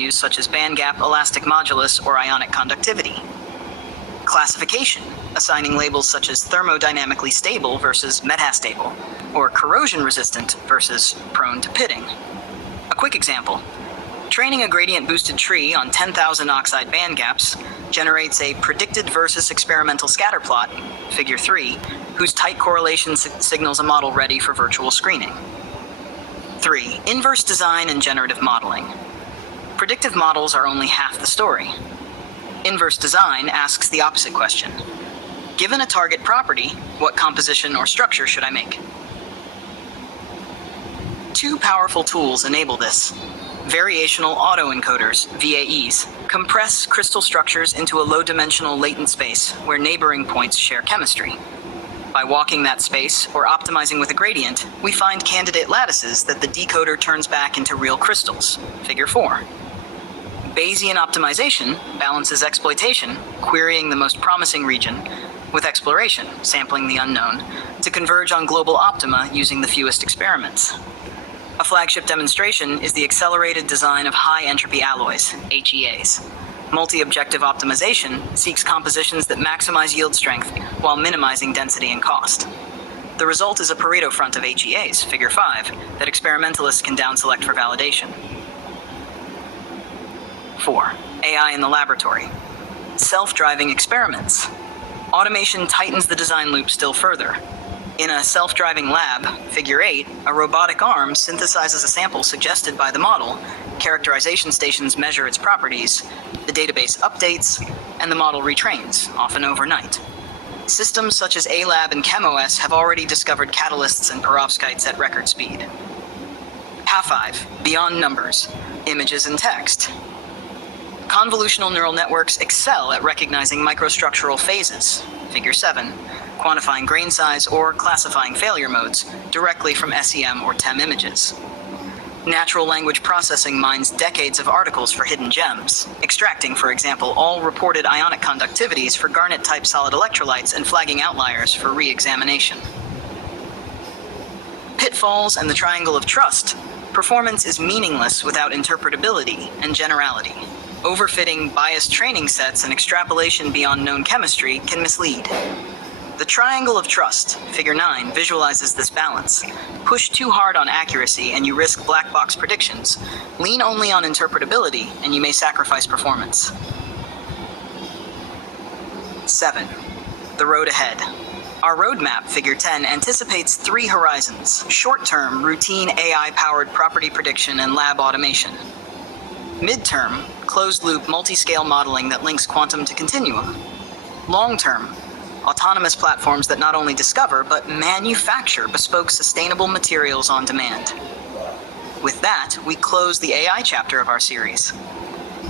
values such as bandgap, elastic modulus, or ionic conductivity. Classification, assigning labels such as thermodynamically stable versus metastable, or corrosion-resistant versus prone to pitting. A quick example. Training a gradient-boosted tree on 10,000 oxide bandgaps generates a predicted versus experimental scatter plot, figure 3, whose tight correlation signals a model ready for virtual screening. 3. Inverse design and generative modeling. Predictive models are only half the story. Inverse design asks the opposite question. Given a target property, what composition or structure should I make? Two powerful tools enable this. Variational autoencoders, VAEs, compress crystal structures into a low-dimensional latent space where neighboring points share chemistry. By walking that space or optimizing with a gradient, we find candidate lattices that the decoder turns back into real crystals, figure 4. Bayesian optimization balances exploitation, querying the most promising region, with exploration, sampling the unknown, to converge on global optima using the fewest experiments. A flagship demonstration is the accelerated design of high-entropy alloys, HEAs. Multi-objective optimization seeks compositions that maximize yield strength while minimizing density and cost. The result is a Pareto front of HEAs, figure 5, that experimentalists can down-select for validation. 4. AI in the laboratory. Self-driving experiments. Automation tightens the design loop still further. In a self-driving lab, figure 8, a robotic arm synthesizes a sample suggested by the model, characterization stations measure its properties, the database updates, and the model retrains, often overnight. Systems such as ALab and ChemOS have already discovered catalysts and perovskites at record speed. PA5, beyond numbers, images and text. Convolutional neural networks excel at recognizing microstructural phases, figure 7, quantifying grain size or classifying failure modes directly from SEM or TEM images. Natural language processing mines decades of articles for hidden gems, extracting, for example, all reported ionic conductivities for garnet-type solid electrolytes and flagging outliers for re-examination. Pitfalls and the triangle of trust. Performance is meaningless without interpretability and generality. Overfitting biased training sets and extrapolation beyond known chemistry can mislead. The triangle of trust, figure 9, visualizes this balance. Push too hard on accuracy and you risk black box predictions. Lean only on interpretability and you may sacrifice performance. 7. The road ahead. Our roadmap, figure 10, anticipates 3 horizons: short-term, routine AI-powered property prediction and lab automation. Mid-term, closed-loop multi-scale modeling that links quantum to continuum. Long-term, autonomous platforms that not only discover, but manufacture bespoke sustainable materials on demand. With that, we close the AI chapter of our series.